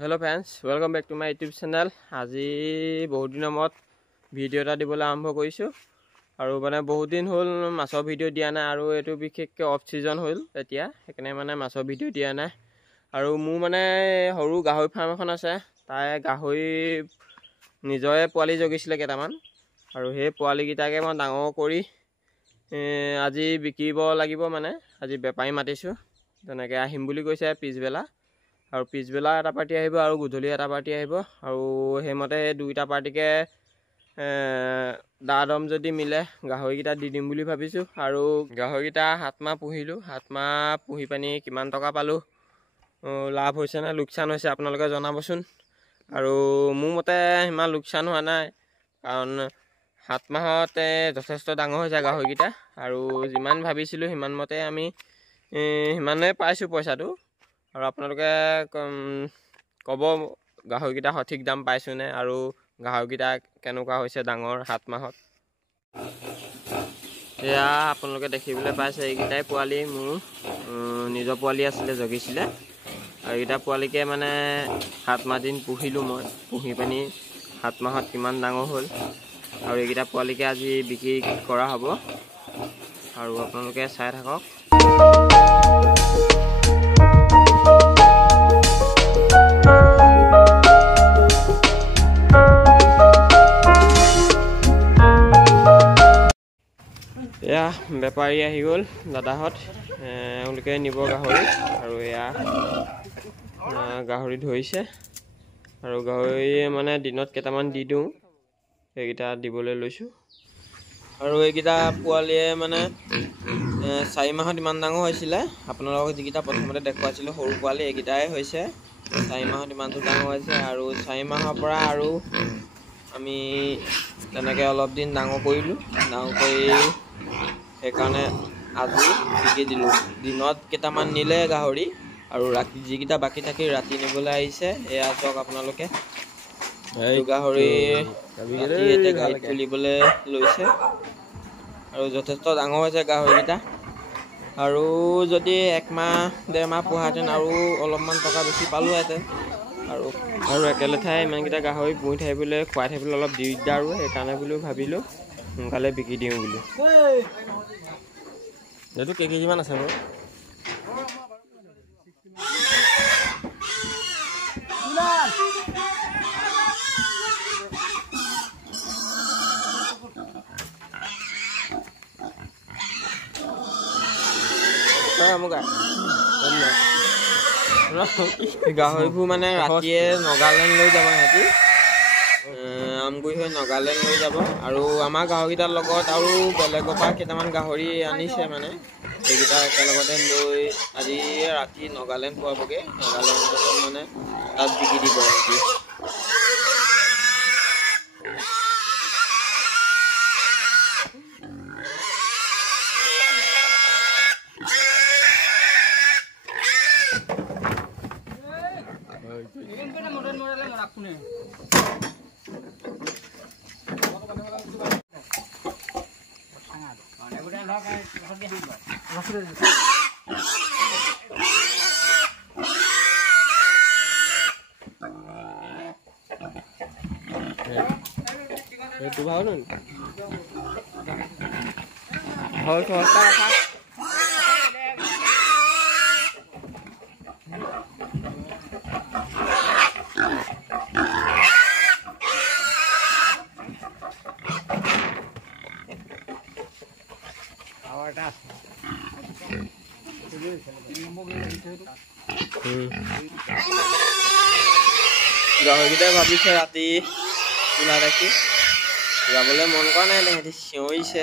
Hello friends, welcome back to my YouTube channel. আজি বহুত দিনৰ মত ভিডিও এটা দিবলৈ আৰম্ভ কৰিছো আৰু মানে বহুত দিন হ'ল মাছৰ ভিডিও দিয়া নাই আৰু এটো বিশেষকৈ অফ সিজন হ'ল এতিয়া সেইকাৰণে মানে মাছৰ ভিডিও দিয়া নাই আৰু মোৰ মানে সৰু গাহৰি ফাৰ্ম এখন আছে তাই গাহৰি নিজৰে পোৱালি জগিছিলে কেটামান আৰু সেই পোৱালি গিটাকে মই ডাঙৰ কৰি আজি বিকিব লাগিব মানে আজি বেপাৰী মাতিছো তেনেকৈ আহিম বুলি কৈছে পিছবেলা আৰু পিছবেলা এটা পাৰ্টি আহিব আৰু গধূলি এটা পাৰ্টি আহিব আৰু হেমতে দুইটা পাৰ্টিকে দাদম যদি মিলে গাহৰিকিটা দি দিম বুলি ভাবিছো আৰু গাহৰিকিটা 7 মাহ পুহিলো 7 মাহ পুহি পানি কিমান টকা পালো লাভ হৈছে না লোকসান হৈছে আপোনালোকে জনাবচোন আৰু মোৰ মতে ইমান লোকসান হোৱা নাই কাৰণ 7 মাহতে যথেষ্ট ডাঙৰ হৈছে গাহৰিকিটা আৰু যিমান ভাবিছিলো সিমান মতে আমি সিমানে পাইছো পইচাটো আৰু আপোনালোকে কব গাহৰিকিটা সঠিক দাম পাইছো নে আৰু গাহৰিকিটা কেনেকুৱা হৈছে ডাঙৰ 7 মাহত এয়া আপোনালোকে দেখিবলৈ পাইছে এইকিটাই পোৱালি মোৰ নিজৰ পোৱালি আছিলে জগিছিলে আৰু এইটা পোৱালিকে মানে 7 মাহ দিন পুহিলো মই পুহি পানি 7 মাহত কিমান ডাঙৰ হ'ল আৰু এইকিটা পোৱালিকে আজি বিক্ৰী কৰা হ'ব আৰু আপোনালোকে চাই থাকক এয়া বেপাৰী আহি গ'ল দাদাহত এওঁলোকে নিব গাহৰি আৰু এয়া গাহৰি ধৰিছে আৰু গাহৰি মানে দিনত কেটামান দি দিওঁ এইকিটা দিবলৈ লৈছো আৰু এইকিটা পোৱালিয়ে মানে 4 মাহত ইমান ডাঙৰ হৈছিলে আপোনালোকক যিকিটা প্ৰথমতে দেখুৱাইছিলো সৰু পোৱালি এইকিটাই হৈছে 4 মাহত ইমানটো ডাঙৰ হৈছে আৰু 4 মাহৰ পৰা আৰু আমি তেনেকৈ অলপ দিন ডাঙৰ কৰিলো ডাঙৰ কৰি সেইকাৰণে আজি বিকি দিলো দিনত কেটামান নিলে গাহৰি আৰু ৰাতি যিকিটা বাকি থাকি ৰাতি নিবলৈ আহিছে এয়া চাওক আপোনালোকে এই গাহৰি ৰাতিতে গাড়ীত তুলিবলৈ লৈছে আৰু যথেষ্ট ডাঙৰ হৈছে গাহৰিকিটা আৰু যদি 1 মাহ 1.5 মাহ পোহাতেন আৰু অলপমান টকা বেছি পালোহেঁতেন আৰু একেলেঠাই ইমানকিটা গাহৰি পুহি থাকিবলৈ খুৱাই থাকিবলৈ অলপ দিগদাৰ আৰু সেইকাৰণে বুলি ভাবিলো সোনকালে বিকি দিওঁ বুলি এইটো কেজিমান আছে বাৰু গাহৰিবোৰ মানে ৰাতিয়ে নগালেণ্ড লৈ যাব সিহঁতি আমগুৰি হৈ নগালেণ্ড লৈ যাব আৰু আমাৰ গাহৰিকিটাৰ লগত আৰু বেলেগৰ পৰা কেইটামান গাহৰি আনিছে মানে সেইকেইটা একেলগতে লৈ আজি ৰাতি নগালেণ্ড পোৱাবগৈ নগালেণ্ডত মানে তাত বিকি দিব সিহঁতি itu bau nun thôi thôi ta khác গাহৰিকিটা ভাবিছে ৰাতি তোলা দেখি যাবলৈ মন কৰা নাই সিহঁতি চিঞৰিছে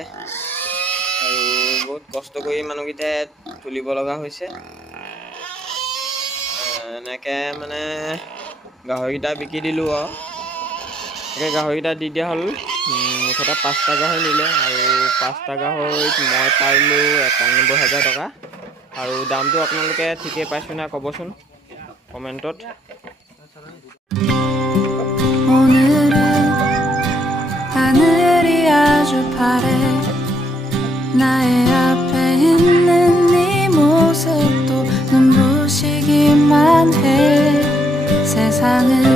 আৰু বহুত কষ্ট কৰি মানুহকেইটাই তুলিব লগা হৈছে এনেকৈ মানে গাহৰিকিটা বিকি দিলোঁ আৰু এনেকৈ গাহৰিকিটা দি দিয়া হ'ল মুঠতে 5টা গাহৰি নিলে আৰু 5টা গাহৰিত মই পাৰিলোঁ 91,000 টকা আৰু দামটো আপোনালোকে ঠিকেই পাইছোঁ নাই ক'বচোন কমেণ্টত 파래 나의 앞에 있는 네 모습도 눈부시기만 해 세상을